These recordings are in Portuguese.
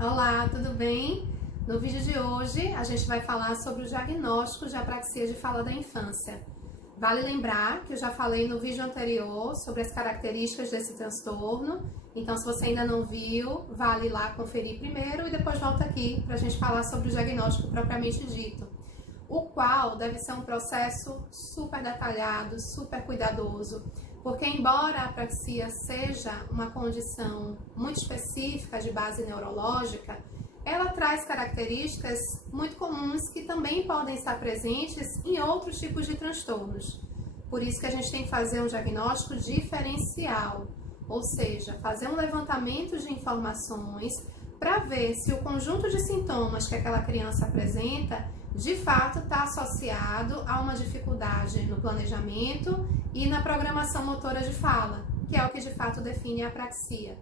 Olá, tudo bem? No vídeo de hoje a gente vai falar sobre o diagnóstico de apraxia de fala da infância. Vale lembrar que eu já falei no vídeo anterior sobre as características desse transtorno, então se você ainda não viu, vale lá conferir primeiro e depois volta aqui para a gente falar sobre o diagnóstico propriamente dito, o qual deve ser um processo super detalhado, super cuidadoso, porque embora a apraxia seja uma condição muito específica de base neurológica, ela traz características muito comuns que também podem estar presentes em outros tipos de transtornos. Por isso que a gente tem que fazer um diagnóstico diferencial, ou seja, fazer um levantamento de informações para ver se o conjunto de sintomas que aquela criança apresenta de fato está associado a uma dificuldade no planejamento e na programação motora de fala, que é o que de fato define a apraxia.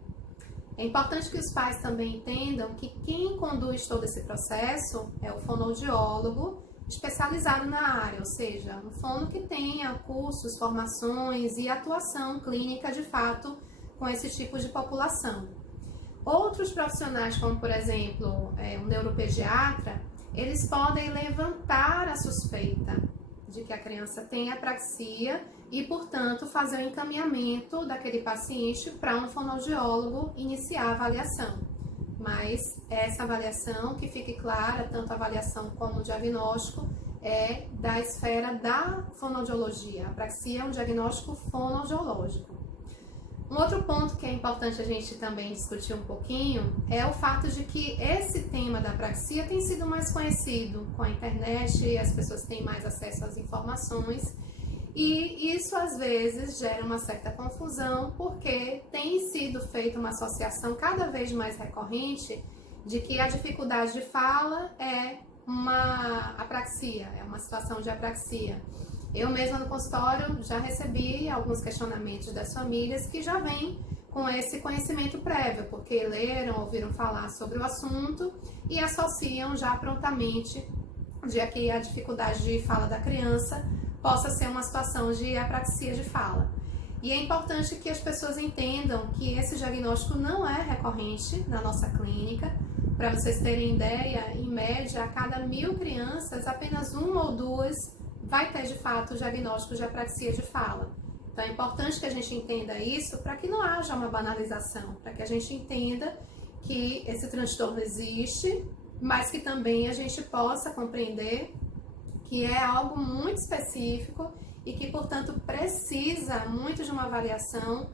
É importante que os pais também entendam que quem conduz todo esse processo é o fonoaudiólogo especializado na área, ou seja, um fono que tenha cursos, formações e atuação clínica de fato com esse tipo de população. Outros profissionais, como por exemplo um neuropediatra, eles podem levantar a suspeita de que a criança tem apraxia e, portanto, fazer o encaminhamento daquele paciente para um fonoaudiólogo iniciar a avaliação. Mas essa avaliação, que fique clara, tanto a avaliação como o diagnóstico, é da esfera da fonoaudiologia. A apraxia é um diagnóstico fonoaudiológico. Um outro ponto que é importante a gente também discutir um pouquinho é o fato de que esse tema da apraxia tem sido mais conhecido com a internet, as pessoas têm mais acesso às informações e isso às vezes gera uma certa confusão porque tem sido feita uma associação cada vez mais recorrente de que a dificuldade de fala é uma apraxia, é uma situação de apraxia. Eu mesma no consultório já recebi alguns questionamentos das famílias que já vêm com esse conhecimento prévio, porque leram, ouviram falar sobre o assunto e associam já prontamente de que a dificuldade de fala da criança possa ser uma situação de apraxia de fala. E é importante que as pessoas entendam que esse diagnóstico não é recorrente na nossa clínica. Para vocês terem ideia, em média, a cada 1000 crianças, apenas uma ou duas vai ter de fato o diagnóstico de apraxia de fala. Então é importante que a gente entenda isso para que não haja uma banalização, para que a gente entenda que esse transtorno existe, mas que também a gente possa compreender que é algo muito específico e que, portanto, precisa muito de uma avaliação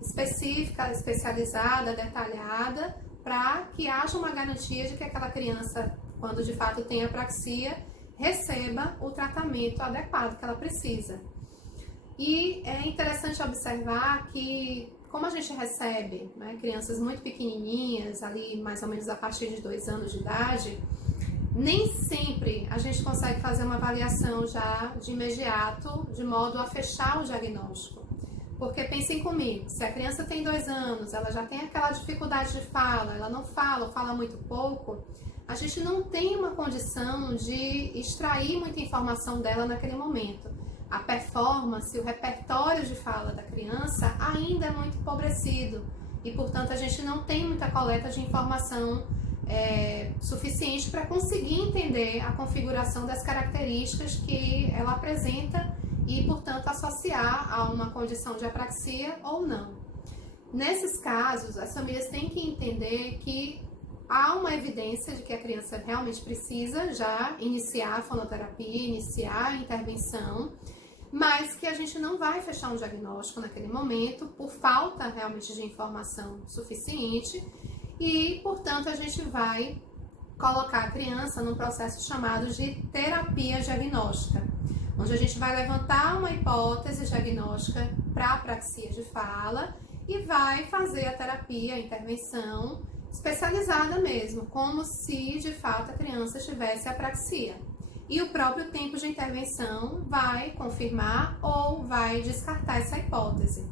específica, especializada, detalhada, para que haja uma garantia de que aquela criança, quando de fato tem apraxia, receba o tratamento adequado que ela precisa. E é interessante observar que, como a gente recebe crianças muito pequenininhas, ali mais ou menos a partir de 2 anos de idade, nem sempre a gente consegue fazer uma avaliação já de imediato, de modo a fechar o diagnóstico. Porque pensem comigo, se a criança tem 2 anos, ela já tem aquela dificuldade de fala, ela não fala ou fala muito pouco, a gente não tem uma condição de extrair muita informação dela naquele momento. A performance, o repertório de fala da criança ainda é muito empobrecido e, portanto, a gente não tem muita coleta de informação suficiente para conseguir entender a configuração das características que ela apresenta e, portanto, associar a uma condição de apraxia ou não. Nesses casos, as famílias têm que entender que há uma evidência de que a criança realmente precisa já iniciar a fonoterapia, iniciar a intervenção, mas que a gente não vai fechar um diagnóstico naquele momento por falta realmente de informação suficiente e, portanto, a gente vai colocar a criança num processo chamado de terapia diagnóstica, onde a gente vai levantar uma hipótese diagnóstica para apraxia de fala e vai fazer a terapia, a intervenção especializada mesmo, como se de fato a criança tivesse apraxia. E o próprio tempo de intervenção vai confirmar ou vai descartar essa hipótese.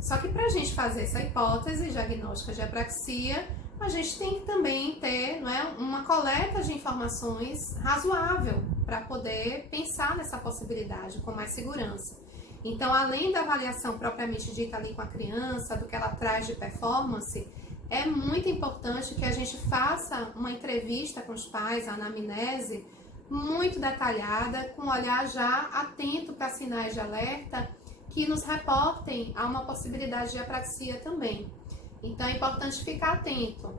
Só que para a gente fazer essa hipótese diagnóstica de apraxia, a gente tem que também ter uma coleta de informações razoável para poder pensar nessa possibilidade com mais segurança. Então, além da avaliação propriamente dita ali com a criança, do que ela traz de performance, é muito importante que a gente gente faça uma entrevista com os pais, a anamnese, muito detalhada, com um olhar já atento para sinais de alerta que nos reportem a uma possibilidade de apraxia também. Então é importante ficar atento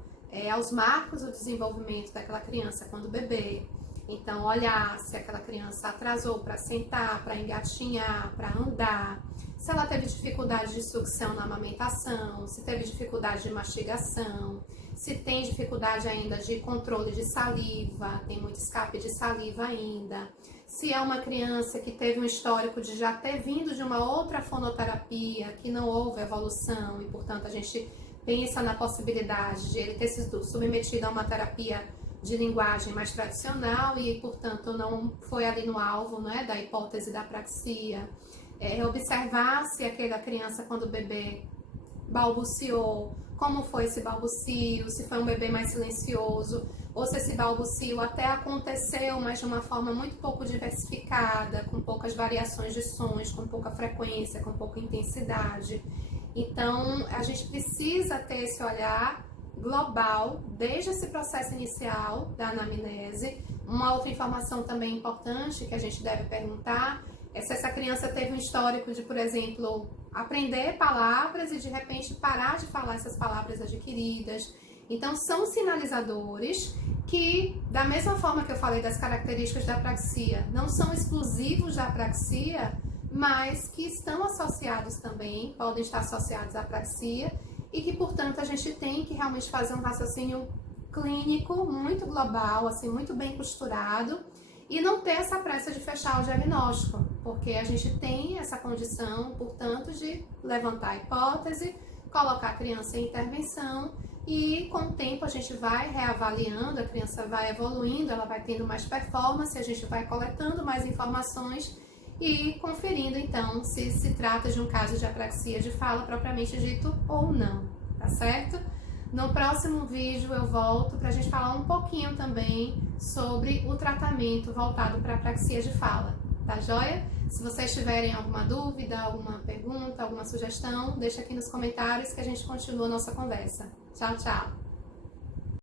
aos marcos do desenvolvimento daquela criança quando bebê. Então olhar se aquela criança atrasou para sentar, para engatinhar, para andar, se ela teve dificuldade de sucção na amamentação, se teve dificuldade de mastigação, se tem dificuldade ainda de controle de saliva, tem muito escape de saliva ainda, se é uma criança que teve um histórico de já ter vindo de uma outra fonoterapia, que não houve evolução e, portanto, a gente pensa na possibilidade de ele ter sido submetido a uma terapia de linguagem mais tradicional e, portanto, não foi ali no alvo, né, da hipótese da apraxia. Observar se aquela criança, quando bebê, balbuciou, como foi esse balbucio, se foi um bebê mais silencioso, ou se esse balbucio até aconteceu, mas de uma forma muito pouco diversificada, com poucas variações de sons, com pouca frequência, com pouca intensidade. Então, a gente precisa ter esse olhar global, desde esse processo inicial da anamnese. Uma outra informação também importante que a gente deve perguntar é se essa criança teve um histórico de, por exemplo, aprender palavras e de repente parar de falar essas palavras adquiridas. Então, são sinalizadores que, da mesma forma que eu falei das características da apraxia, não são exclusivos da apraxia, mas que estão associados também, podem estar associados à apraxia, e que, portanto, a gente tem que realmente fazer um raciocínio clínico muito global, assim, muito bem costurado, e não ter essa pressa de fechar o diagnóstico, porque a gente tem essa condição, portanto, de levantar a hipótese, colocar a criança em intervenção e com o tempo a gente vai reavaliando, a criança vai evoluindo, ela vai tendo mais performance, a gente vai coletando mais informações e conferindo então se se trata de um caso de apraxia de fala propriamente dito ou não, tá certo? No próximo vídeo eu volto para a gente falar um pouquinho também sobre o tratamento voltado para apraxia de fala, tá joia? Se vocês tiverem alguma dúvida, alguma pergunta, alguma sugestão, deixa aqui nos comentários que a gente continua a nossa conversa. Tchau, tchau!